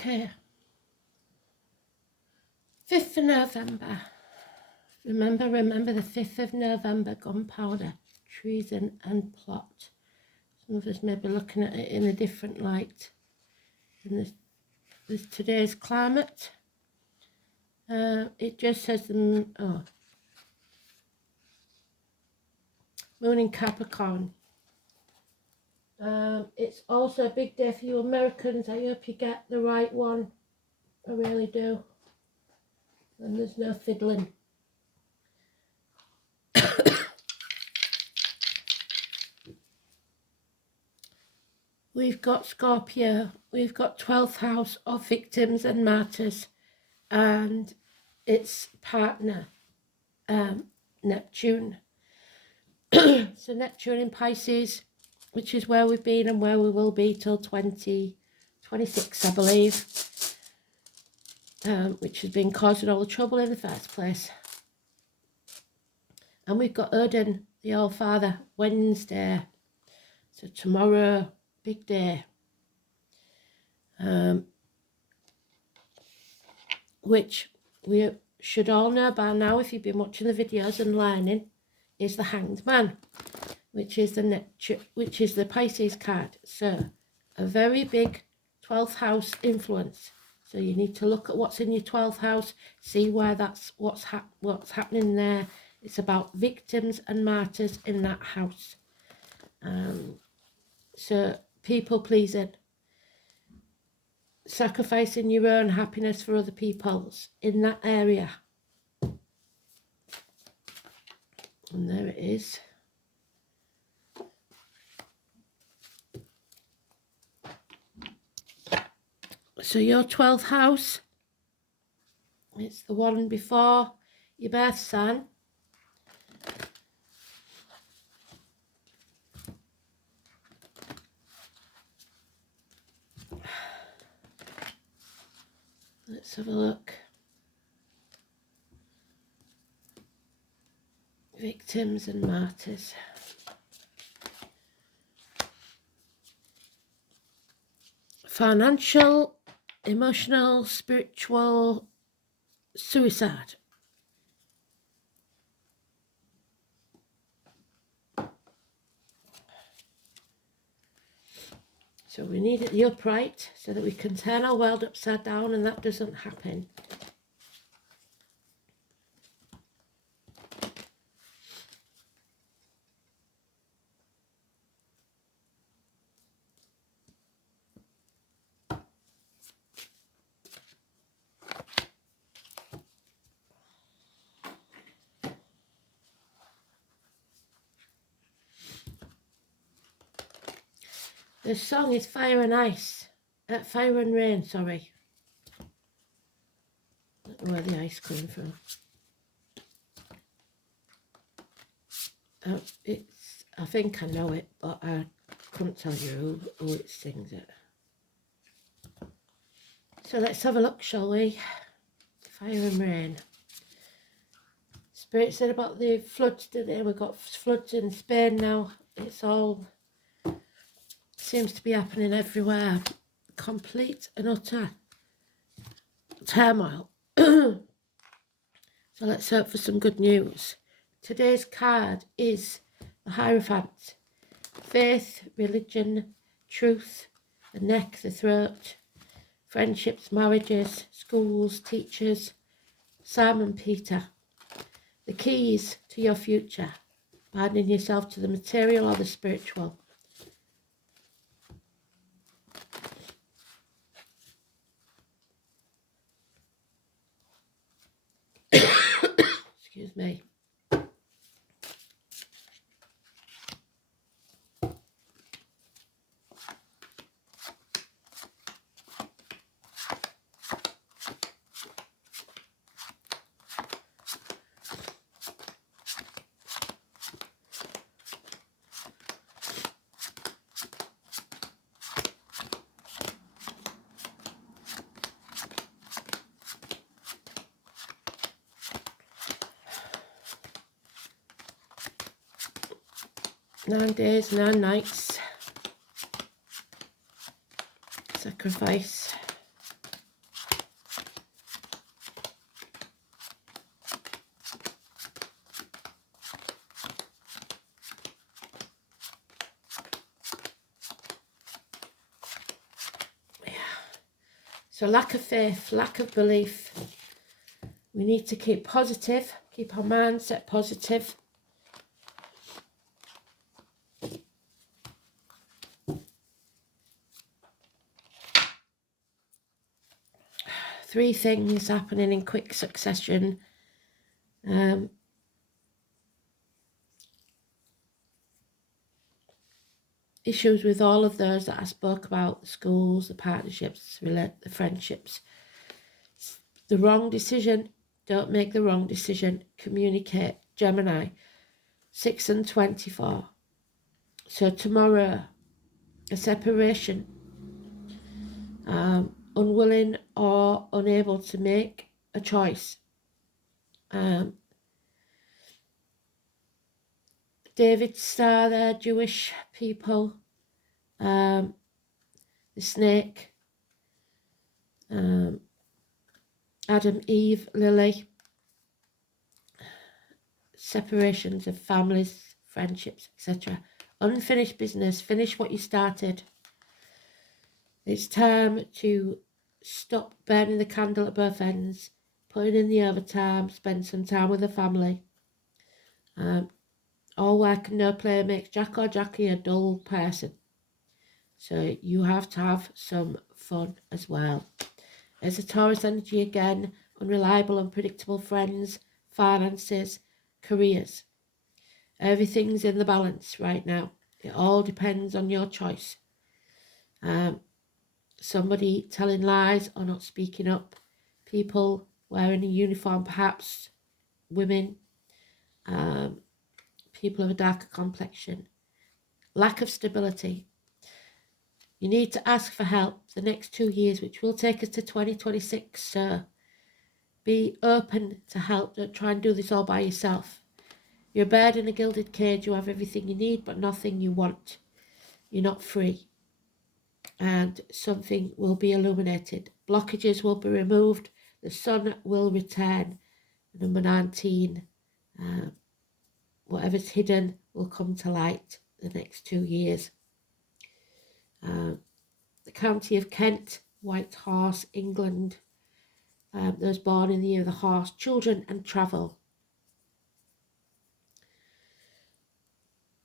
Okay. 5th of November. Remember the 5th of November, gunpowder, treason and plot. Some of us may be looking at it in a different light. In this today's climate. It just says moon in Capricorn. It's also a big day for you Americans. I hope you get the right one. I really do. And there's no fiddling. We've got Scorpio. We've got 12th house of victims and martyrs. And its partner, Neptune. So Neptune in Pisces, which is where we've been and where we will be till 2026, I believe, which has been causing all the trouble in the first place. And we've got Odin, the All-Father, Wednesday. So tomorrow, big day. Which we should all know by now, if you've been watching the videos and learning, is the Hanged Man, which is the Pisces card. So a very big 12th house influence. So you need to look at what's in your 12th house, see where that's what's happening there. It's about victims and martyrs in that house. So people pleasing, sacrificing your own happiness for other people's in that area. And there it is. So your 12th house, it's the one before your birth sign. Let's have a look. Victims and martyrs. Financial, emotional, spiritual, suicide. So we need it the upright so that we can turn our world upside down, and that doesn't happen. The song is Fire and Ice. Fire and Rain, sorry. I don't know where the ice coming from. I think I know it, but I couldn't tell you who it sings it. So let's have a look, shall we? Fire and Rain. Spirit said about the floods today. We've got floods in Spain now. It's all seems to be happening everywhere. Complete and utter turmoil. So let's hope for some good news. Today's card is the Hierophant. Faith, religion, truth, the neck, the throat, friendships, marriages, schools, teachers, Simon Peter. The keys to your future, binding yourself to the material or the spiritual. Excuse me. Nine days, 9 nights. Sacrifice. So lack of faith, lack of belief. We need to keep positive, keep our mindset positive. Three things happening in quick succession. Issues with all of those that I spoke about, the schools, the partnerships, the friendships. The wrong decision, don't make the wrong decision, communicate. Gemini, 6 and 24. So tomorrow, a separation, unwilling or unable to make a choice. David Star there, Jewish people, the snake, Adam, Eve, Lily, separations of families, friendships, etc. Unfinished business, finish what you started. It's time to stop burning the candle at both ends, putting in the overtime, spend some time with the family. All work and no play makes Jack or Jackie a dull person. So you have to have some fun as well. There's a Taurus energy again, unreliable, unpredictable friends, finances, careers. Everything's in the balance right now. It all depends on your choice. Somebody telling lies or not speaking up. People wearing a uniform, perhaps women, people of a darker complexion. Lack of stability. You need to ask for help the next 2 years, which will take us to 2026. So be open to help. Don't try and do this all by yourself. You're a bird in a gilded cage. You have everything you need, but nothing you want. You're not free. And something will be illuminated. Blockages will be removed. The sun will return. Number 19. Whatever's hidden will come to light the next 2 years. The county of Kent, White Horse, England. Those born in the year of the horse. Children and travel.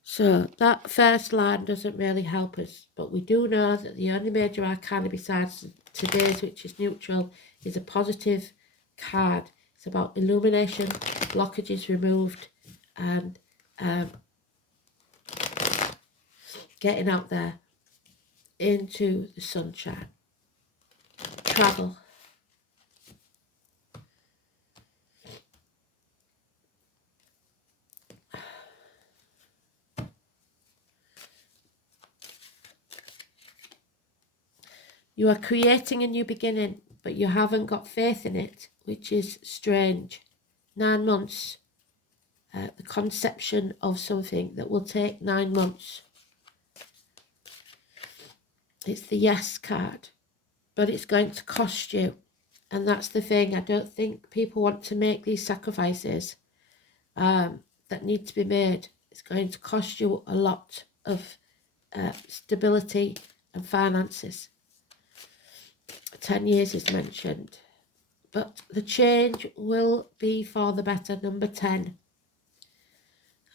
So that first line doesn't really help us, but we do know that the only major arcana besides today's, which is neutral, is a positive card. It's about illumination, blockages removed, and getting out there into the sunshine. Travel. You are creating a new beginning, but you haven't got faith in it, which is strange. 9 months. The conception of something that will take 9 months. It's the yes card, but it's going to cost you. And that's the thing. I don't think people want to make these sacrifices that need to be made. It's going to cost you a lot of stability and finances. 10 years is mentioned, but the change will be for the better. Number 10.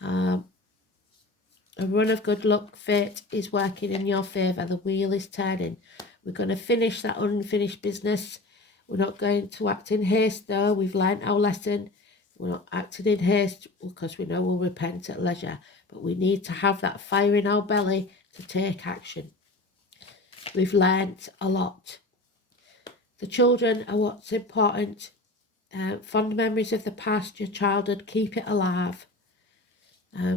A run of good luck, fate is working in your favour. The wheel is turning. We're going to finish that unfinished business. We're not going to act in haste though. We've learnt our lesson. We're not acting in haste because we know we'll repent at leisure. But we need to have that fire in our belly to take action. We've learnt a lot. The children are what's important. Fond memories of the past, your childhood, keep it alive.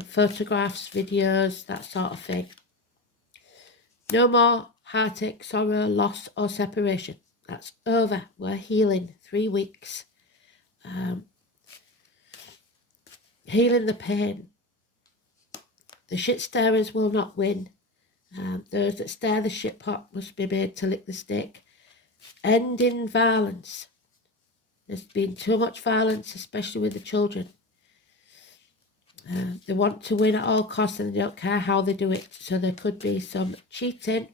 Photographs, videos, that sort of thing. No more heartache, sorrow, loss or separation. That's over. We're healing. 3 weeks. Healing the pain. The shit stirrers will not win. Those that stir the shit pot must be made to lick the stick. Ending violence. There's been too much violence, especially with the children. They want to win at all costs and they don't care how they do it. So there could be some cheating.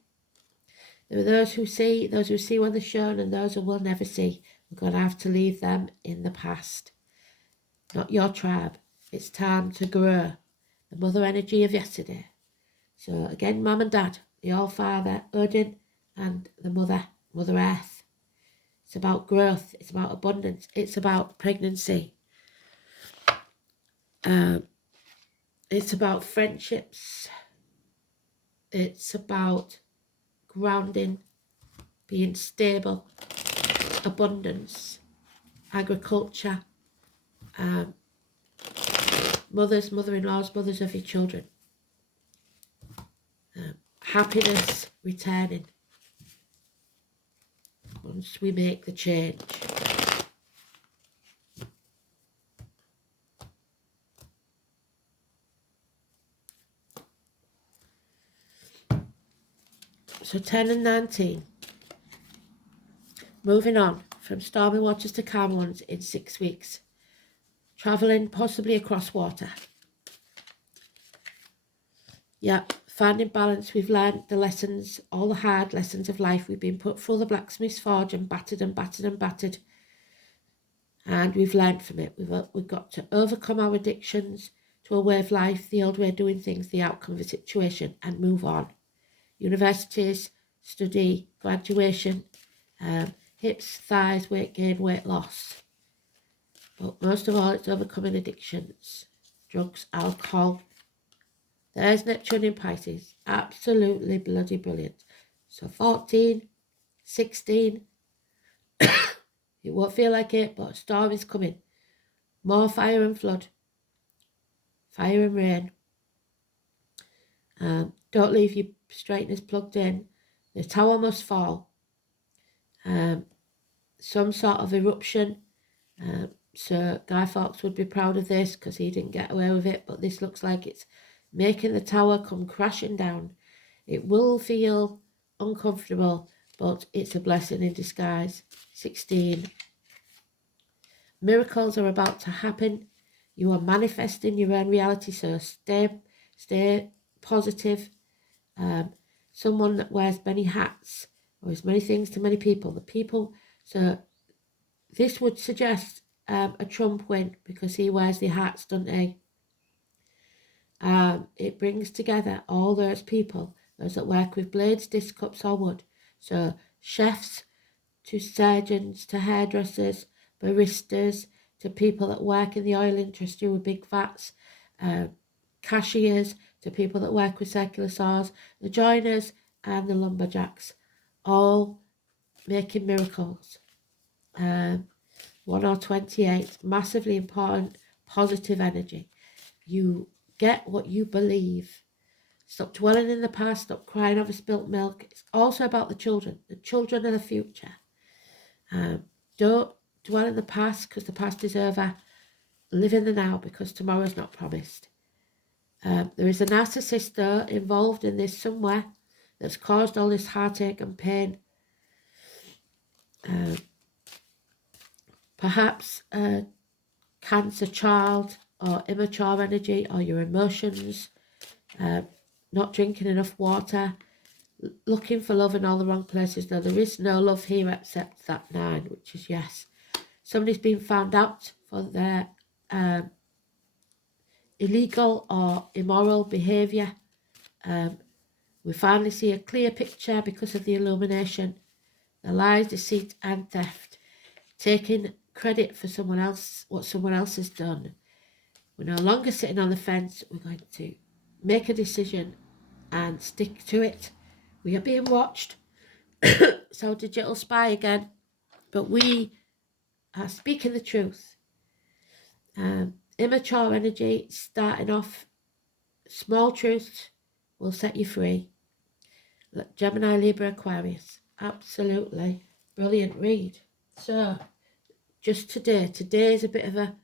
There are those who see what they're shown, and those who will never see. We're going to have to leave them in the past. Not your tribe. It's time to grow the mother energy of yesterday. So again, Mum and Dad, the All-Father, Odin, and the Mother Earth. It's about growth. It's about abundance. It's about pregnancy. It's about friendships. It's about grounding, being stable, abundance, agriculture, mothers, mother-in-laws, mothers of your children, happiness returning once we make the change. So 10 and 19. Moving on from stormy waters to calm ones in 6 weeks. Travelling possibly across water. Yep, finding balance. We've learned the lessons, all the hard lessons of life. We've been put through the blacksmith's forge and battered and battered and battered. And we've learned from it. We've got to overcome our addictions to a way of life, the old way of doing things, the outcome of a situation, and move on. Universities, study, graduation, hips, thighs, weight gain, weight loss. But most of all, it's overcoming addictions, drugs, alcohol. There's Neptune in Pisces. Absolutely bloody brilliant. So 14, 16, it won't feel like it, but a storm is coming. More fire and flood. Fire and rain. Don't leave your straighteners plugged in. The tower must fall. Some sort of eruption. So Guy Fawkes would be proud of this because he didn't get away with it. But this looks like it's making the tower come crashing down. It will feel uncomfortable, but it's a blessing in disguise. 16. Miracles are about to happen. You are manifesting your own reality, so stay positive. Someone that wears many hats or is many things to many people. So this would suggest a Trump win because he wears the hats, doesn't he? It brings together all those people, those that work with blades, disc cups or wood. So chefs to surgeons to hairdressers, baristas to people that work in the oil industry with big vats, cashiers to people that work with circular saws, the joiners and the lumberjacks, all making miracles. 1 or 28, massively important, positive energy. You get what you believe. Stop dwelling in the past, stop crying over spilt milk. It's also about the children. The children are the future. Don't dwell in the past because the past is over. Live in the now because tomorrow is not promised. There is a narcissist though involved in this somewhere that's caused all this heartache and pain. Perhaps a Cancer child or immature energy or your emotions, not drinking enough water, looking for love in all the wrong places. Now, there is no love here except that 9, which is yes. Somebody's been found out for their illegal or immoral behaviour. We finally see a clear picture because of the illumination. The lies, deceit and theft. Taking credit for someone else, what someone else has done. We're no longer sitting on the fence. We're going to make a decision and stick to it. We are being watched. So digital spy again. But we are speaking the truth. Immature energy, starting off, small truths will set you free. Gemini, Libra, Aquarius. Absolutely brilliant read. So, just today is a bit of a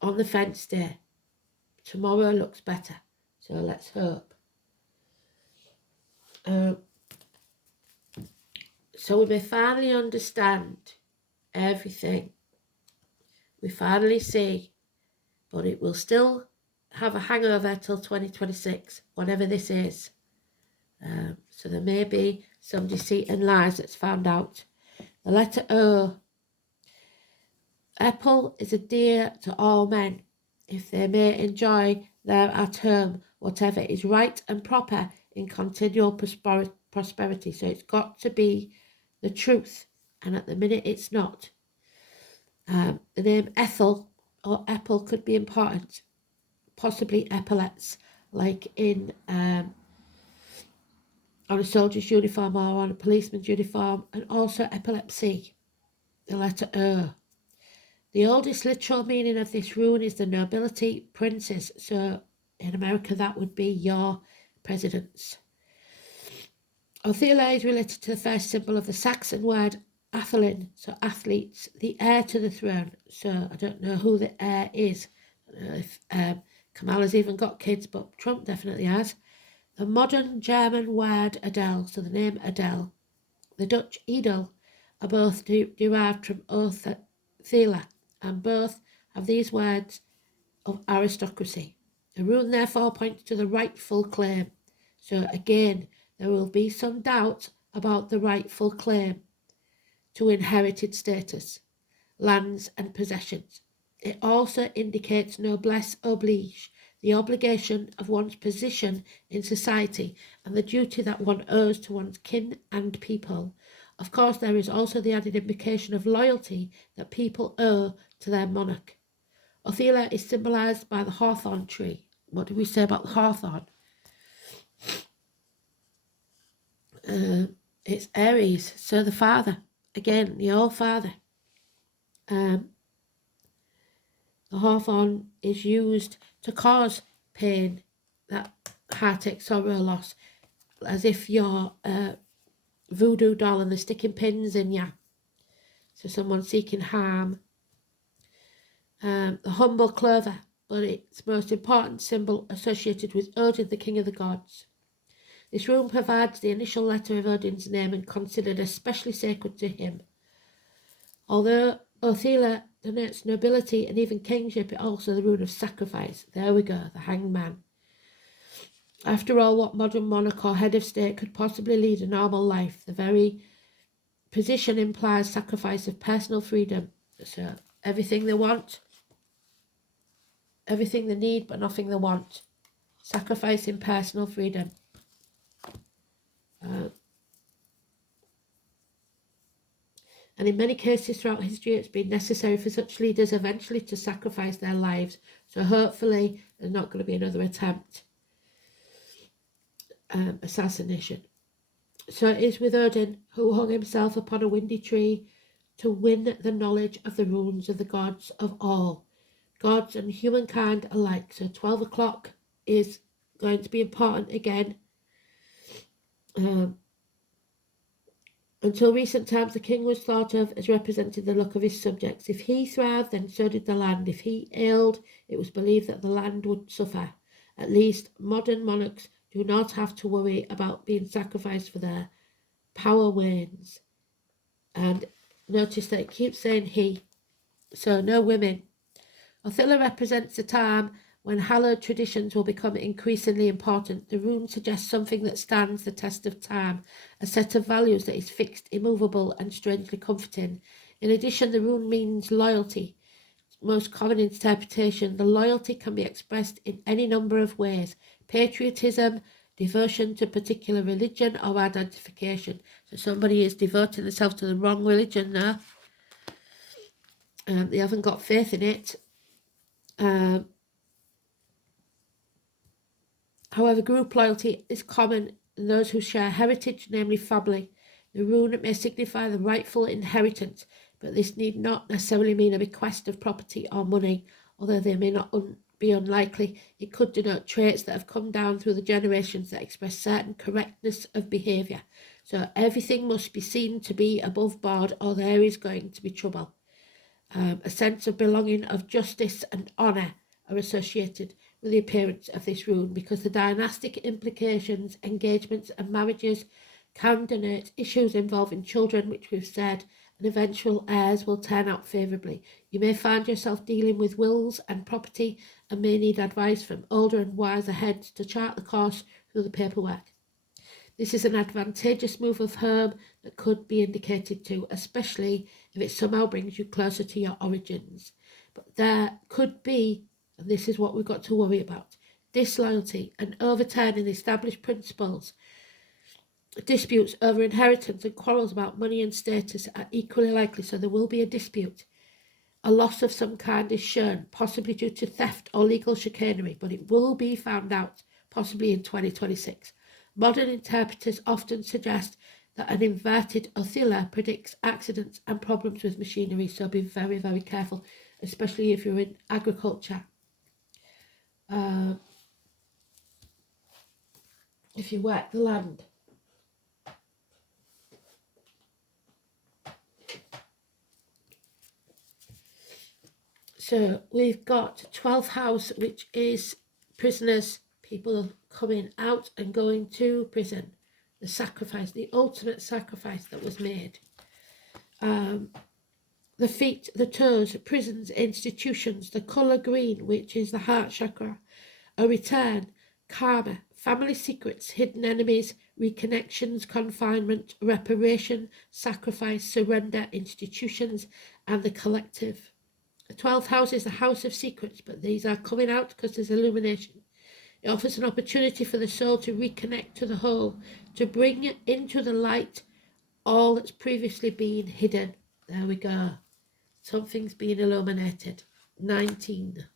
on the fence day. Tomorrow looks better. So let's hope. So we may finally understand everything. We finally see, but it will still have a hangover till 2026, whatever this is. So there may be some deceit and lies that's found out. The letter O. Apple is a dear to all men, if they may enjoy their at home, whatever is right and proper in continual prosperity. So it's got to be the truth, and at the minute it's not. The name Ethel or Apple could be important, possibly epaulets, like in on a soldier's uniform or on a policeman's uniform, and also epilepsy, the letter O. The oldest literal meaning of this rune is the nobility, princes. So in America, that would be your presidents. Othila is related to the first symbol of the Saxon word athelin, so athletes, the heir to the throne. So I don't know who the heir is. I don't know if Kamala's even got kids, but Trump definitely has. The modern German word Adele, so the name Adele. The Dutch Edel are both derived from Othila, and both have these words of aristocracy. The rune therefore points to the rightful claim. So again, there will be some doubt about the rightful claim to inherited status, lands and possessions. It also indicates noblesse oblige, the obligation of one's position in society and the duty that one owes to one's kin and people. Of course, there is also the added implication of loyalty that people owe to their monarch. Othila is symbolised by the hawthorn tree. What do we say about the hawthorn? It's Aries, so the father. Again, the All-Father. The hawthorn is used to cause pain, that heartache, sorrow, loss, as if you're a voodoo doll and they're sticking pins in you. So someone seeking harm. The humble clover, but its most important symbol associated with Odin, the king of the gods. This rune provides the initial letter of Odin's name and considered especially sacred to him. Although Othila denotes nobility and even kingship, it also the rune of sacrifice. There we go, the hanged man. After all, what modern monarch or head of state could possibly lead a normal life? The very position implies sacrifice of personal freedom. So everything they want, everything they need, but nothing they want. Sacrificing personal freedom. And in many cases throughout history, it's been necessary for such leaders eventually to sacrifice their lives. So hopefully there's not going to be another attempt. Assassination. So it is with Odin, who hung himself upon a windy tree to win the knowledge of the runes of the gods of all, gods and humankind alike. So 12 o'clock is going to be important again. Until recent times, the king was thought of as representing the luck of his subjects. If he thrived, then so did the land. If he ailed, it was believed that the land would suffer. At least modern monarchs do not have to worry about being sacrificed for their power wanes. And notice that it keeps saying he, so no women. Othila represents a time when hallowed traditions will become increasingly important. The rune suggests something that stands the test of time, a set of values that is fixed, immovable, and strangely comforting. In addition, the rune means loyalty. Most common interpretation, the loyalty can be expressed in any number of ways: patriotism, devotion to a particular religion, or identification. So somebody is devoting themselves to the wrong religion now. They haven't got faith in it. However, group loyalty is common in those who share heritage, namely family. The rune may signify the rightful inheritance, but this need not necessarily mean a bequest of property or money, although they may not be unlikely. It could denote traits that have come down through the generations that express certain correctness of behaviour. So everything must be seen to be above board, or there is going to be trouble. A sense of belonging, of justice and honour are associated with the appearance of this rune, because the dynastic implications, engagements and marriages can denote issues involving children, which we've said, and eventual heirs will turn out favourably. You may find yourself dealing with wills and property and may need advice from older and wiser heads to chart the course through the paperwork. This is an advantageous move of home that could be indicated to, especially if it somehow brings you closer to your origins. But there could be, and this is what we've got to worry about, disloyalty and overturning established principles. Disputes over inheritance and quarrels about money and status are equally likely, so there will be a dispute. A loss of some kind is shown, possibly due to theft or legal chicanery, but it will be found out, possibly in 2026. Modern interpreters often suggest that an inverted oscilla predicts accidents and problems with machinery, so be very, very careful, especially if you're in agriculture. If you work the land. So we've got 12th house, which is prisoners, people coming out and going to prison. The sacrifice, the ultimate sacrifice that was made. The feet, the toes, prisons, institutions, the colour green, which is the heart chakra, a return, karma, family secrets, hidden enemies, reconnections, confinement, reparation, sacrifice, surrender, institutions, and the collective. The 12th house is the house of secrets, but these are coming out because there's illumination. It offers an opportunity for the soul to reconnect to the whole, to bring into the light all that's previously been hidden. There we go. Something's been illuminated. 19.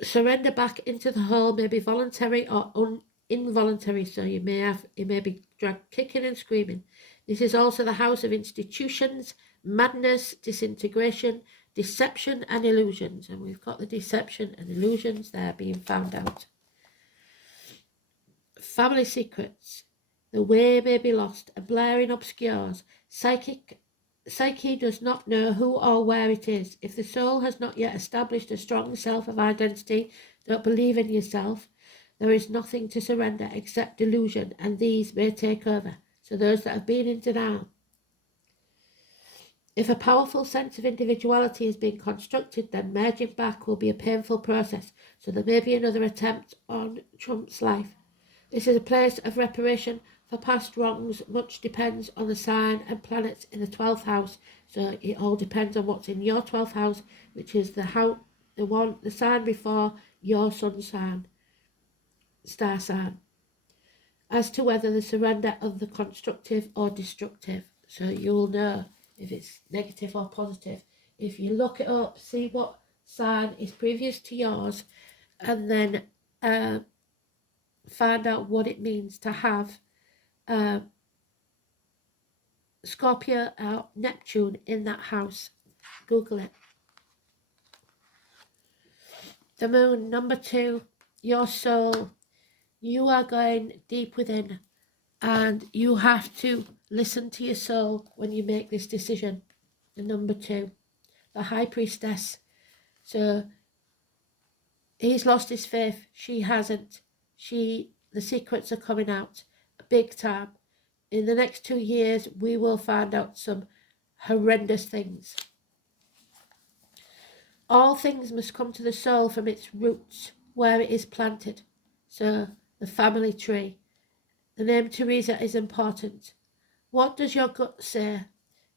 Surrender back into the whole may be voluntary or involuntary, so you may be dragged kicking and screaming. This is also the house of institutions, madness, disintegration, deception and illusions, and we've got the deception and illusions there being found out. Family secrets, the way may be lost, a blaring obscures, psyche does not know who or where it is. If the soul has not yet established a strong self of identity, don't believe in yourself, there is nothing to surrender except delusion, and these may take over. So those that have been in denial. If a powerful sense of individuality is being constructed, then merging back will be a painful process. So there may be another attempt on Trump's life. This is a place of reparation for past wrongs. Much depends on the sign and planets in the 12th house. So it all depends on what's in your 12th house, which is the sign before your sun sign, star sign, as to whether the surrender of the constructive or destructive. So you'll know if it's negative or positive. If you look it up, see what sign is previous to yours, and then find out what it means to have Scorpio or Neptune in that house. Google it. The moon, number 2, your soul. You are going deep within, and you have to listen to your soul when you make this decision. The number 2, the high priestess. So he's lost his faith. She hasn't. The secrets are coming out big time. In the next 2 years, we will find out some horrendous things. All things must come to the soul from its roots, where it is planted. So, the family tree. The name Teresa is important. What does your gut say?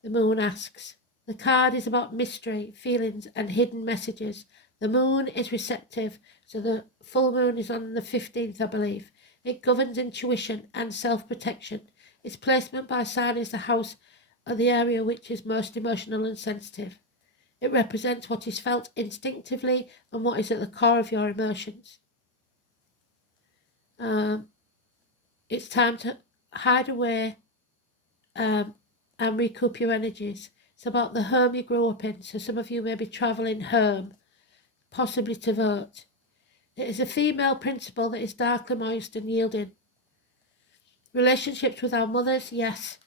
The moon asks. The card is about mystery, feelings, and hidden messages. The moon is receptive, so the full moon is on the 15th, I believe. It governs intuition and self-protection. Its placement by sign is the house of the area which is most emotional and sensitive. It represents what is felt instinctively and what is at the core of your emotions. It's time to hide away and recoup your energies. It's about the home you grew up in, so some of you may be travelling home, possibly to vote. It is a female principle that is darkly moist and yielding. Relationships with our mothers, yes.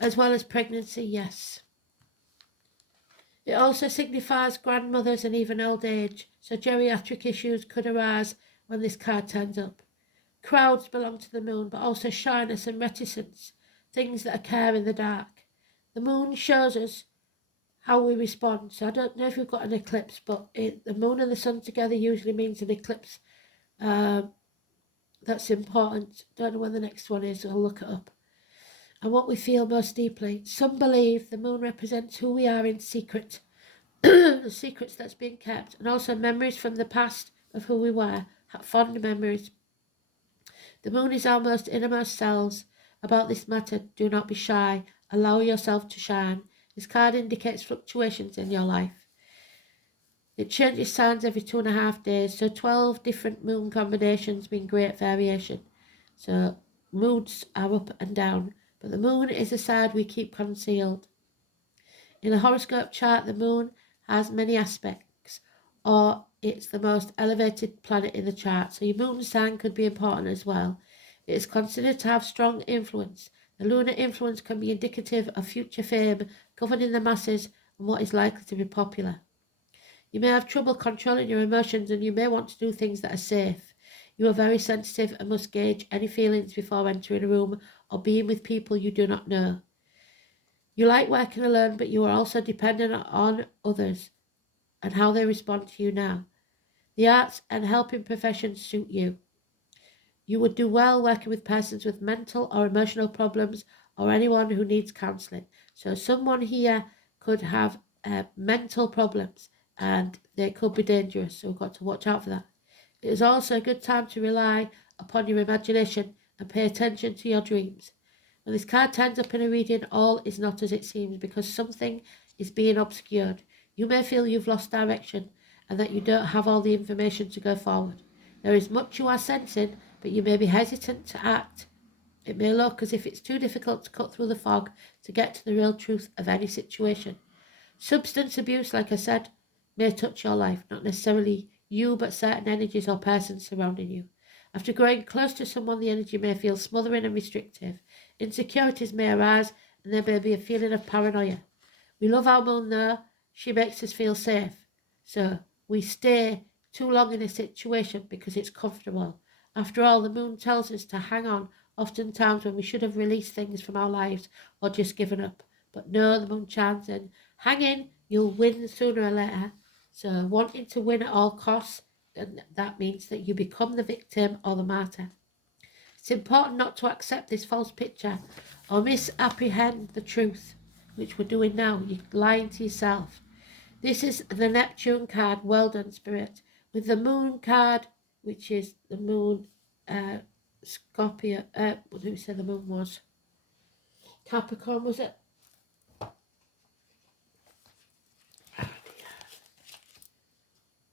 As well as pregnancy, yes. It also signifies grandmothers and even old age, so geriatric issues could arise when this card turns up. Crowds belong to the moon, but also shyness and reticence, things that occur in the dark. The moon shows us how we respond. So I don't know if we've got an eclipse, but the moon and the sun together usually means an eclipse. That's important. Don't know when the next one is, I'll look it up. And what we feel most deeply. Some believe the moon represents who we are in secret, the secrets that's been kept, and also memories from the past of who we were, fond memories. The moon is our most innermost selves. About this matter, do not be shy. Allow yourself to shine. This card indicates fluctuations in your life. It changes signs every 2.5 days, so 12 different moon combinations mean great variation. So moods are up and down, but the moon is a side we keep concealed. In a horoscope chart, the moon has many aspects, or it's the most elevated planet in the chart, so your moon sign could be important as well. It is considered to have strong influence. The lunar influence can be indicative of future fame, governing the masses, and what is likely to be popular. You may have trouble controlling your emotions, and you may want to do things that are safe. You are very sensitive and must gauge any feelings before entering a room or being with people you do not know. You like working alone, but you are also dependent on others and how they respond to you now. The arts and helping professions suit you. You would do well working with persons with mental or emotional problems or anyone who needs counselling. So someone here could have mental problems and they could be dangerous, so we've got to watch out for that. It is also a good time to rely upon your imagination and pay attention to your dreams. When this card turns up in a reading, all is not as it seems because something is being obscured. You may feel you've lost direction and that you don't have all the information to go forward. There is much you are sensing, but you may be hesitant to act. It may look as if it's too difficult to cut through the fog to get to the real truth of any situation. Substance abuse, like I said, may touch your life, not necessarily you, but certain energies or persons surrounding you. After growing close to someone, the energy may feel smothering and restrictive. Insecurities may arise, and there may be a feeling of paranoia. We love our moon, though. She makes us feel safe. So we stay too long in a situation because it's comfortable. After all, the moon tells us to hang on, oftentimes when we should have released things from our lives or just given up. But no, the moon chimes in. Hang in, you'll win sooner or later. So wanting to win at all costs, and that means that you become the victim or the martyr. It's important not to accept this false picture or misapprehend the truth, which we're doing now. You're lying to yourself. This is the Neptune card. Well done, Spirit. With the Moon card, which is the Moon, Scorpio. What did we say the Moon was? Capricorn, was it?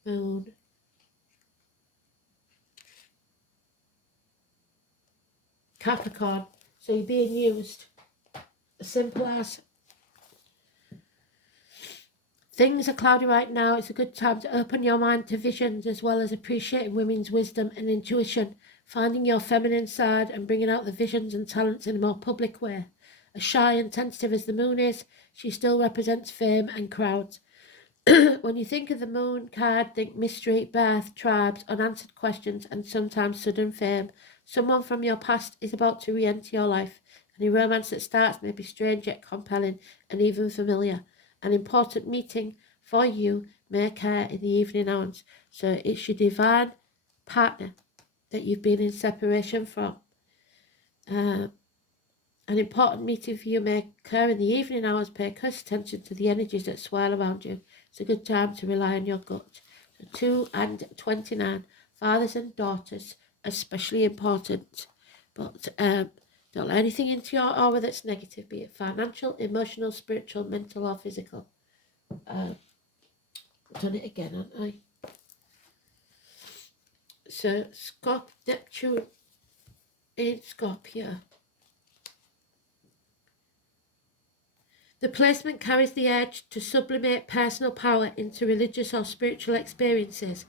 Moon. Capricorn. So you're being used. As simple as things are cloudy right now. It's a good time to open your mind to visions as well as appreciating women's wisdom and intuition, finding your feminine side and bringing out the visions and talents in a more public way. As shy and tentative as the moon is, she still represents fame and crowds. When you think of the moon card, think mystery, birth, tribes, unanswered questions, and sometimes sudden fame. Someone from your past is about to re-enter your life. Any romance that starts may be strange yet compelling and even familiar. An important meeting for you may occur in the evening hours. So it's your divine partner that you've been in separation from. An important meeting for you may occur in the evening hours. Pay close attention to the energies that swirl around you. It's a good time to rely on your gut. So 2 and 29. Fathers and daughters, especially important. But don't let anything into your aura that's negative, be it financial, emotional, spiritual, mental, or physical. I've done it again, haven't I? So Neptune in Scorpio. The placement carries the urge to sublimate personal power into religious or spiritual experiences,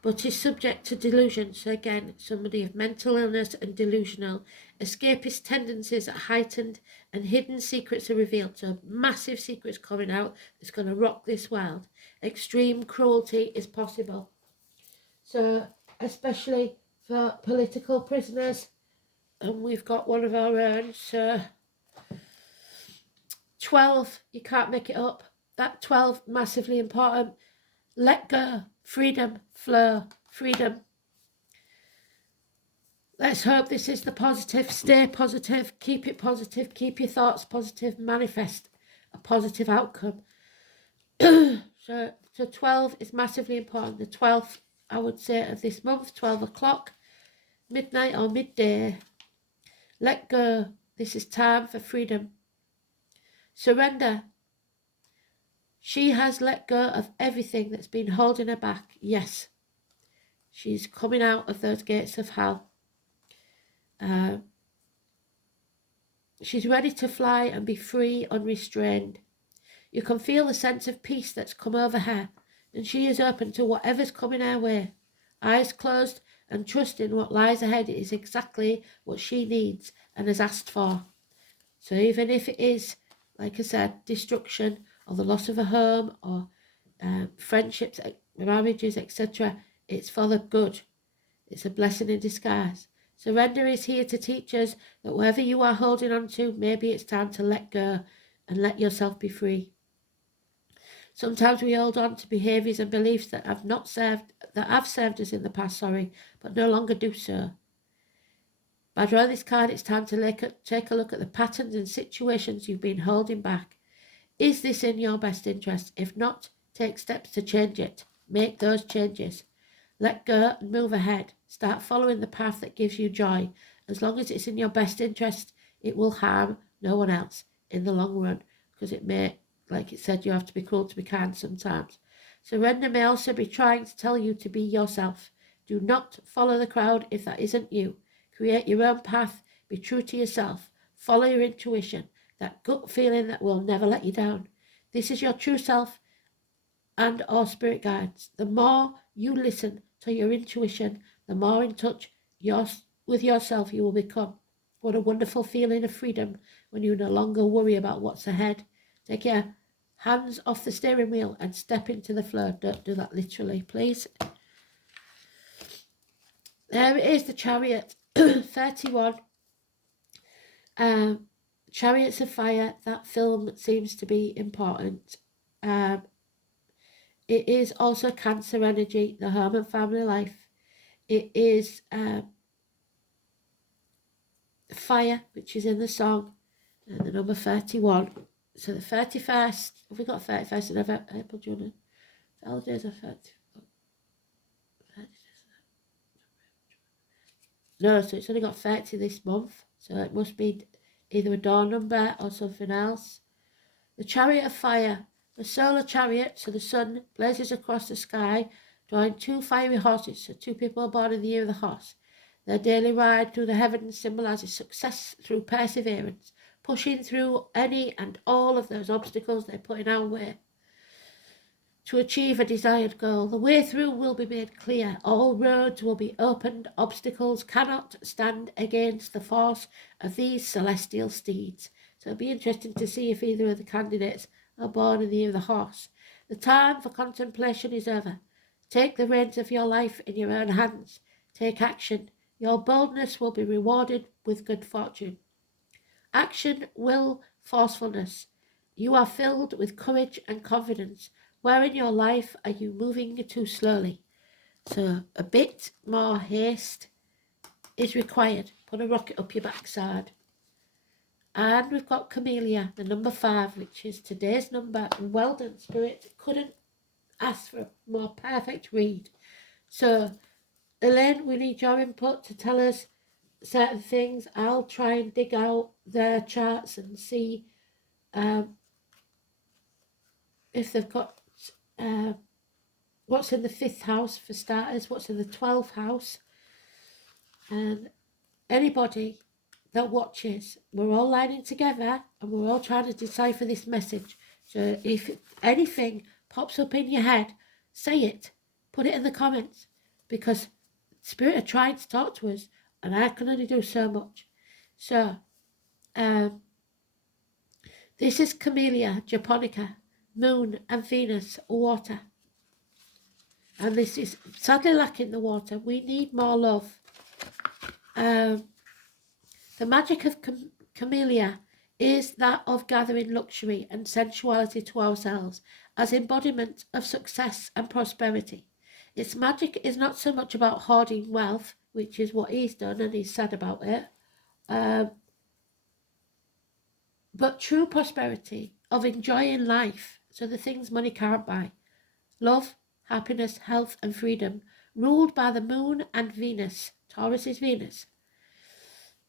but is subject to delusion. So again, somebody of mental illness and delusional. Escapist tendencies are heightened and hidden secrets are revealed. So massive secrets coming out that's going to rock this world. Extreme cruelty is possible. So especially for political prisoners, and we've got one of our own, so 12, you can't make it up. that 12, massively important. Let go, freedom, flow, freedom. Let's hope this is the positive. Stay positive, keep it positive, keep your thoughts positive, manifest a positive outcome. So 12 is massively important. The 12th, I would say, of this month, 12 o'clock, midnight or midday. Let go. This is time for freedom. Surrender. She has let go of everything that's been holding her back. Yes, she's coming out of those gates of hell. She's ready to fly and be free, unrestrained. You can feel the sense of peace that's come over her, and she is open to whatever's coming her way. Eyes closed and trusting what lies ahead is exactly what she needs and has asked for. So even if it is, like I said, destruction or the loss of a home or friendships, marriages, etc., it's for the good. It's a blessing in disguise. Surrender is here to teach us that whatever you are holding on to, maybe it's time to let go and let yourself be free. Sometimes we hold on to behaviours and beliefs that have served us in the past, but no longer do so. By drawing this card, it's time to take a look at the patterns and situations you've been holding back. Is this in your best interest? If not, take steps to change it. Make those changes. Let go and move ahead. Start following the path that gives you joy. As long as it's in your best interest, it will harm no one else in the long run, because it may, like it said, you have to be cruel to be kind sometimes. Surrender may also be trying to tell you to be yourself. Do not follow the crowd if that isn't you. Create your own path. Be true to yourself. Follow your intuition, that gut feeling that will never let you down. This is your true self and or spirit guides. The more you listen to your intuition, the more in touch with yourself you will become. What a wonderful feeling of freedom when you no longer worry about what's ahead. Take your hands off the steering wheel and step into the flow. Don't do that literally, please. There it is, the Chariot. 31. Chariots of Fire. That film seems to be important. It is also Cancer energy, the home and family life. It is fire, which is in the song, and the number 31. So the 31st, have we got 31st of November, April, June? Holidays are 30. No, so it's only got 30 this month, so it must be either a door number or something else. The Chariot of Fire, the solar chariot, so the sun blazes across the sky, drawing two fiery horses, so two people are born in the year of the horse. Their daily ride through the heavens symbolises success through perseverance, pushing through any and all of those obstacles they put in our way to achieve a desired goal. The way through will be made clear. All roads will be opened. Obstacles cannot stand against the force of these celestial steeds. So it'll be interesting to see if either of the candidates are born in the year of the horse. The time for contemplation is over. Take the reins of your life in your own hands. Take action. Your boldness will be rewarded with good fortune. Action, will, forcefulness. You are filled with courage and confidence. Where in your life are you moving too slowly? So a bit more haste is required. Put a rocket up your backside. And we've got Camellia, the number 5, which is today's number. And well done, Spirit. Couldn't ask for a more perfect read. So, Elaine, we need your input to tell us certain things. I'll try and dig out their charts and see if they've got what's in the 5th house for starters, what's in the 12th house, and anybody that watches, we're all lining together and we're all trying to decipher this message. So if anything pops up in your head, say it, put it in the comments, because Spirit are trying to talk to us and I can only do so much. So this is Camellia japonica, Moon and Venus, water. And this is sadly lacking the water. We need more love. The magic of Camellia is that of gathering luxury and sensuality to ourselves as embodiment of success and prosperity. Its magic is not so much about hoarding wealth, which is what he's done and he's sad about it, but true prosperity of enjoying life, so the things money can't buy. Love, happiness, health and freedom, ruled by the moon and Venus. Taurus is Venus.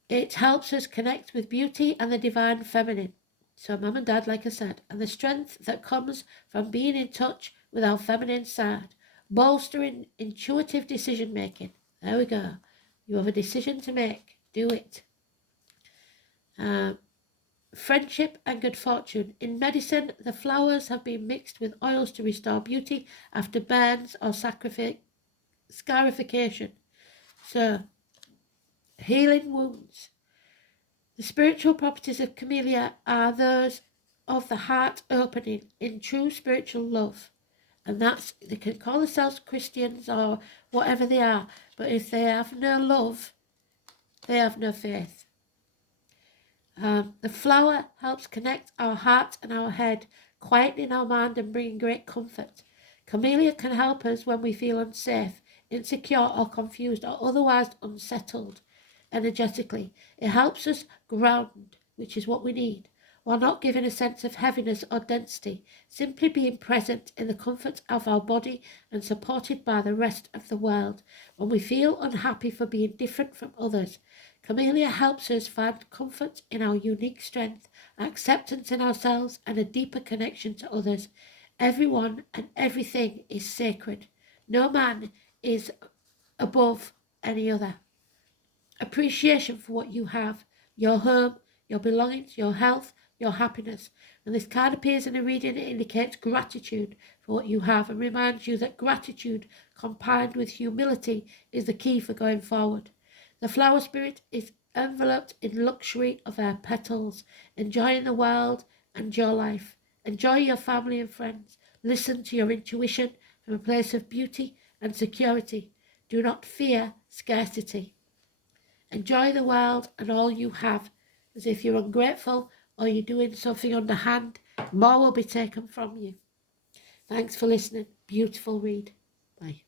It helps us connect with beauty and the divine feminine. So mum and dad, like I said, and the strength that comes from being in touch with our feminine side, bolstering intuitive decision making. There we go. You have a decision to make. Do it. Friendship and good fortune. In medicine, the flowers have been mixed with oils to restore beauty after burns or scarification. So, healing wounds. The spiritual properties of camellia are those of the heart opening in true spiritual love. And that's, they can call themselves Christians or whatever they are, but if they have no love, they have no faith. The flower helps connect our heart and our head, quietening our mind and bringing great comfort. Camellia can help us when we feel unsafe, insecure or confused or otherwise unsettled energetically. It helps us ground, which is what we need, while not giving a sense of heaviness or density, simply being present in the comfort of our body and supported by the rest of the world. When we feel unhappy for being different from others, Camellia helps us find comfort in our unique strength, acceptance in ourselves, and a deeper connection to others. Everyone and everything is sacred. No man is above any other. Appreciation for what you have, your home, your belongings, your health, your happiness. When this card appears in a reading, it indicates gratitude for what you have and reminds you that gratitude combined with humility is the key for going forward. The flower spirit is enveloped in luxury of her petals, enjoying the world and your life. Enjoy your family and friends. Listen to your intuition from a place of beauty and security. Do not fear scarcity. Enjoy the world and all you have. As if you're ungrateful or you're doing something underhand, more will be taken from you. Thanks for listening. Beautiful read. Bye.